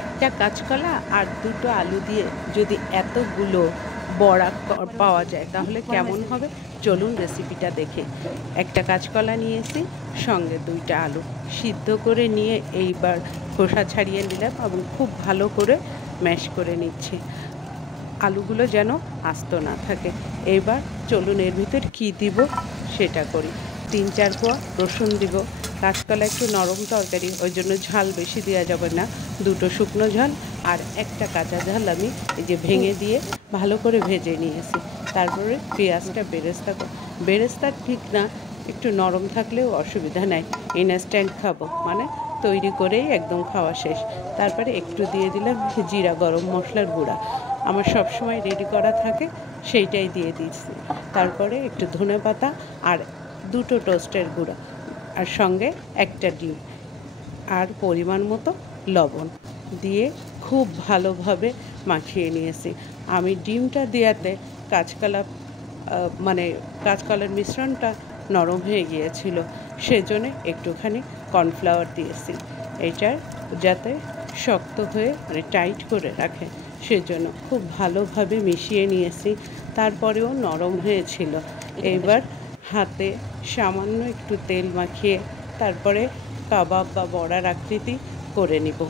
একটা কাঁচকলা আর দুটো আলু দিয়ে যদি এতগুলো বড়া পাওয়া যায় তাহলে কেমন হবে? চলুন রেসিপিটা দেখে। একটা কাঁচকলা নিয়েছি, সঙ্গে দুইটা আলু সিদ্ধ করে নিয়ে এইবার খোসা ছাড়িয়ে নিলাম এবং খুব ভালো করে ম্যাশ করে নিচ্ছি, আলুগুলো যেন আস্ত না থাকে। এবার চলুন এর ভিতর কী দিব সেটা করি। 3-4 কোয়া রসুন দিব। কাঁচকলা একটু নরম তরকারি, ওই জন্য ঝাল বেশি দেওয়া যাবে না। 2টো শুকনো ঝাল আর একটা কাঁচা ঝাল আমি এই যে ভেঙে দিয়ে ভালো করে ভেজে নিয়েছি। তারপরে পেঁয়াজটা বেরেস্তা ঠিক না, একটু নরম থাকলেও অসুবিধা নাই। ইনস্ট্যান্ট খাবো মানে তৈরি করেই একদম খাওয়া শেষ। তারপরে একটু দিয়ে দিলাম জিরা গরম মশলার গুঁড়া, আমার সবসময় রেডি করা থাকে, সেইটাই দিয়ে দিচ্ছি। তারপরে একটু ধনেপাতা আর 2টো টোস্টের গুঁড়া, আর সঙ্গে একটা ডিম আর পরিমাণ মতো লবণ দিয়ে খুব ভালোভাবে মাখিয়ে নিয়েছি। আমি ডিমটা দেওয়াতে কাঁচকলা মানে কাঁচকলার মিশ্রণটা নরম হয়ে গিয়েছিল, সেজন্য একটুখানি কর্নফ্লাওয়ার দিয়েছি, এইটার যাতে শক্ত হয়ে মানে টাইট করে রাখে, সেজন্য খুব ভালোভাবে মিশিয়ে নিয়েছি। তারপরেও নরম হয়েছিল। এইবার হাতে সামান্য একটু তেল মাখিয়ে তারপরে কাবাব বা বড়ার আকৃতি করে নিব।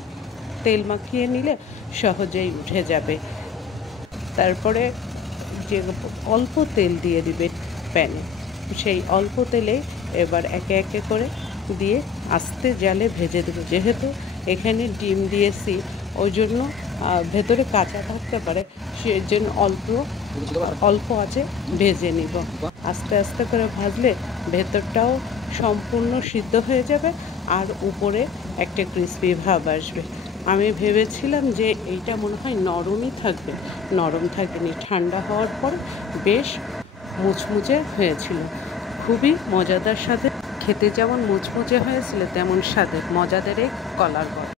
তেল মাখিয়ে নিলে সহজেই উঠে যাবে। তারপরে যে অল্প তেল দিয়ে দিবে প্যানে, সেই অল্প তেলে এবার একে একে করে দিয়ে আস্তে জালে ভেজে দেবো। যেহেতু এখানে ডিম দিয়েছি ওই জন্য ভেতরে কাঁচা থাকতে পারে, সেজন্য অল্প আঁচে ভেজে নিব। আস্তে আস্তে করে ভাজলে ভেতরটাও সম্পূর্ণ সিদ্ধ হয়ে যাবে আর উপরে একটা ক্রিসপি ভাব আসবে। আমি ভেবেছিলাম যে এইটা মনে হয় নরমই থাকবে, নরম থাকেনি। ঠান্ডা হওয়ার পর বেশ মুচমুচে হয়েছিল, খুবই মজাদার স্বাদে। খেতে যেমন মুচমুচে হয়েছিল তেমন স্বাদের, মজাদার এই কলার বড়া।